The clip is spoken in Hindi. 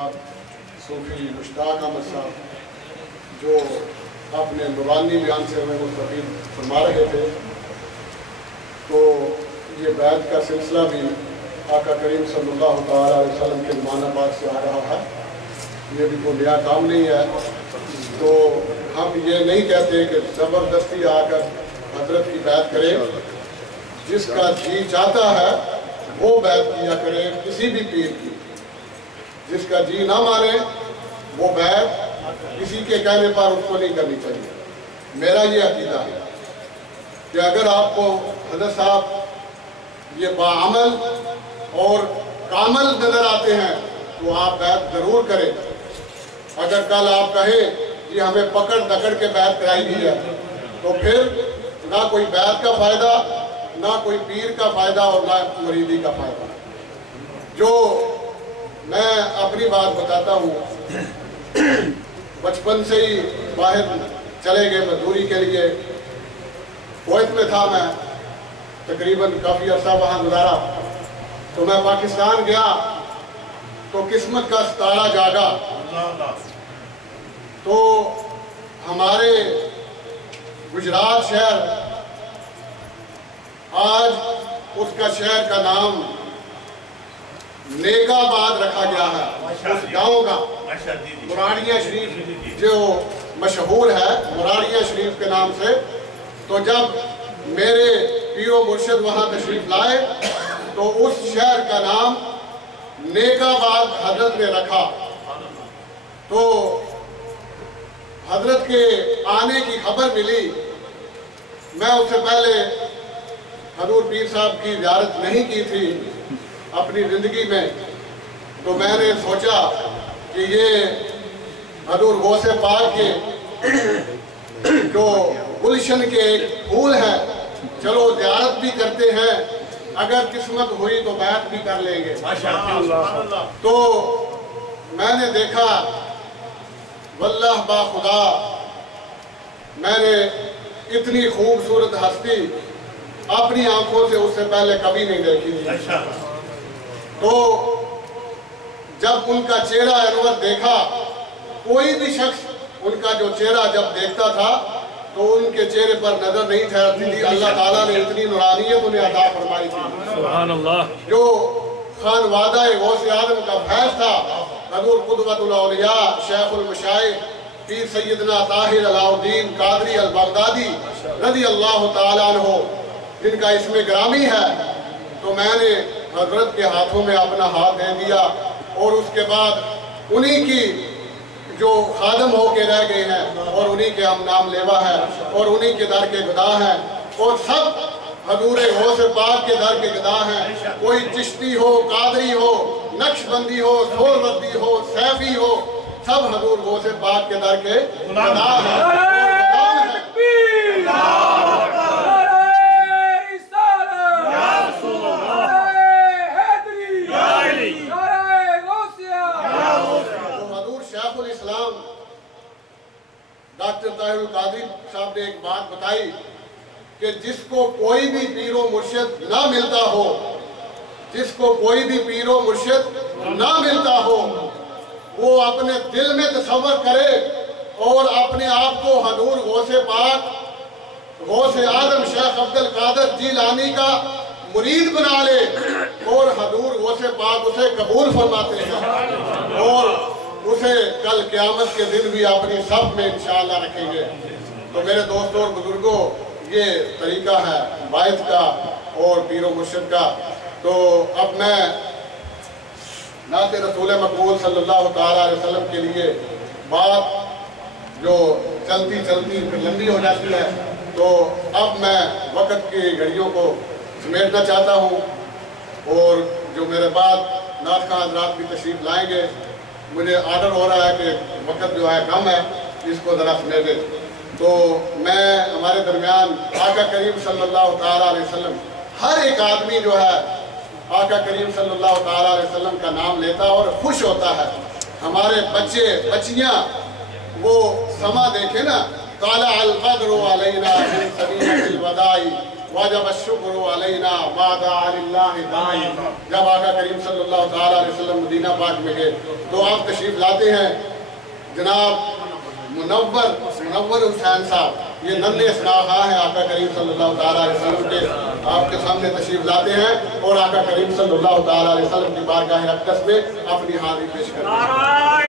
सूफी मुश्ताक अहमद साहब जो अपने नुरानी बयान से हमें मुस्तफ़ीद फरमा रहे थे, तो ये बैत का सिलसिला भी आका करीम सल्लल्लाहु अलैहि वसल्लम के ज़माना से आ रहा है। ये भी कोई नया काम नहीं है। तो हम ये नहीं कहते कि ज़बरदस्ती आकर हजरत की बैत करें। जिसका जी चाहता है वो बैत किया करे किसी भी पीर की। जिसका जी ना माने वो बैत किसी के कहने पर उसको नहीं करनी चाहिए। मेरा ये अकीदा है कि अगर आपको हज़रत साहब ये बाअमल और कामल नजर आते हैं तो आप बैत जरूर करें। अगर कल आप कहें कि हमें पकड़ दकड़ के बैत कराई गई है तो फिर ना कोई बैत का फायदा, ना कोई पीर का फायदा और ना मुरीदी का फायदा। जो मैं अपनी बात बताता हूँ, बचपन से ही बाहर चले गए मजदूरी के लिए। कुवैत में था मैं, तकरीबन काफ़ी अर्सा वहाँ गुजारा। तो मैं पाकिस्तान गया तो किस्मत का सितारा जागा। तो हमारे गुजरात शहर, आज उसका शहर का नाम नेकाबाद रखा गया है। उस गांव का मुरारिया शरीफ जो मशहूर है मुरारिया शरीफ के नाम से। तो जब मेरे पीरो मुर्शिद वहाँ तशरीफ लाए तो उस शहर का नाम नेकाबाद हजरत ने रखा। तो हजरत के आने की खबर मिली। मैं उससे पहले हजूर पीर साहब की ज़ियारत नहीं की थी अपनी ज़िंदगी में। तो मैंने सोचा कि ये हजूर गौसे पाक के जो गुलशन के एक फूल हैं, चलो ज़ियारत भी करते हैं, अगर किस्मत हुई तो बैत भी कर लेंगे। तो मैंने देखा वल्लाह बा खुदा, मैंने इतनी खूबसूरत हस्ती अपनी आंखों से उससे पहले कभी नहीं देखी थी। तो जब उनका चेहरा अनवर देखा, कोई भी शख्स उनका जो चेहरा जब देखता था तो उनके चेहरे पर नजर नहीं ठहरती थी। अल्लाह ताला ने इतनी नूरानियत उन्हें अता फरमाई थी। सुभान अल्लाह। जो खानवादा गौसे आदम का फैज़ था, हज़ूर क़ुदवतुल औलिया शेखुल मशाइख पीर सैयदना ताहिर अलाउद्दीन कादरी अल बगदादी रज़ी अल्लाह ताला अन्हु, जिनका इसमें ग्रामी है। तो मैंने हजरत के हाथों में अपना हाथ दे दिया और उसके बाद उन्हीं की जो खादम होके रह गए हैं और उन्हीं के हम नाम लेवा है और उन्हीं के दर के गदा हैं और सब हजूर गौसे पाक के दर के गदा हैं। कोई चिश्ती हो, कादरी हो, नक्शबंदी हो, सोहरवर्दी हो, सैफी हो, सब हजूर गौसे पाक के दर के गदा हैं। डॉक्टर ताहिरुल कादरी साहब ने एक बात बताई कि जिसको कोई भी पीरो मुर्शिद ना मिलता हो, जिसको कोई भी पीरो मुर्शिद ना मिलता हो, वो अपने दिल में तसव्वुर करे और अपने आप को हजूर गौसे पाक गौसे आदम शेख अब्दुल कादिर जीलानी का मुरीद बना ले और हजूर गौसे पाक उसे कबूल फरमाते हैं और उसे कल क़यामत के दिन भी अपनी सब में इंशाअल्लाह रखेंगे। तो मेरे दोस्तों और बुजुर्गों, ये तरीका है बायत का और पीरो मुर्शिद का। तो अब मैं नाते रसूल मकबूल सल्लल्लाहु अलैहि वसल्लम के लिए बात जो चलती चलती लंबी हो जाती है, तो अब मैं वक़्त की घड़ियों को समेटना चाहता हूँ और जो मेरे बाद नात खां हज़रात भी तशरीफ़ लाएंगे। मुझे आर्डर हो रहा है कि वक़्त जो है कम है, इसको ज़रा सुने दे। तो मैं हमारे दरमियान आका करीम सल्लल्लाहु अलैहि वसल्लम, हर एक आदमी जो है आका करीम सल्लल्लाहु अलैहि वसल्लम का नाम लेता और खुश होता है। हमारे बच्चे बच्चियाँ वो समा देखे ना, ताला अल बद्रु अलैना मिन सनीअतिल वदाई वाजब शुक्र अलैना मादा अलिल्लाहि दाई। जब आका करीम सल्लल्लाहु तआला अलैहि वसल्लम मदीना पाक में गए तो आप तशरीफ लाते हैं। जनाब मुनव्वर हुसैन साहब, ये नन्हे सनाहा है आका करीम सल्लल्लाहु तआला अलैहि वसल्लम के, आपके सामने तशरीफ लाते हैं और आका करीम सल्लल्लाहु तआला अलैहि वसल्लम की बारगाह अक़दस में अपनी हाज़िरी पेश करते हैं।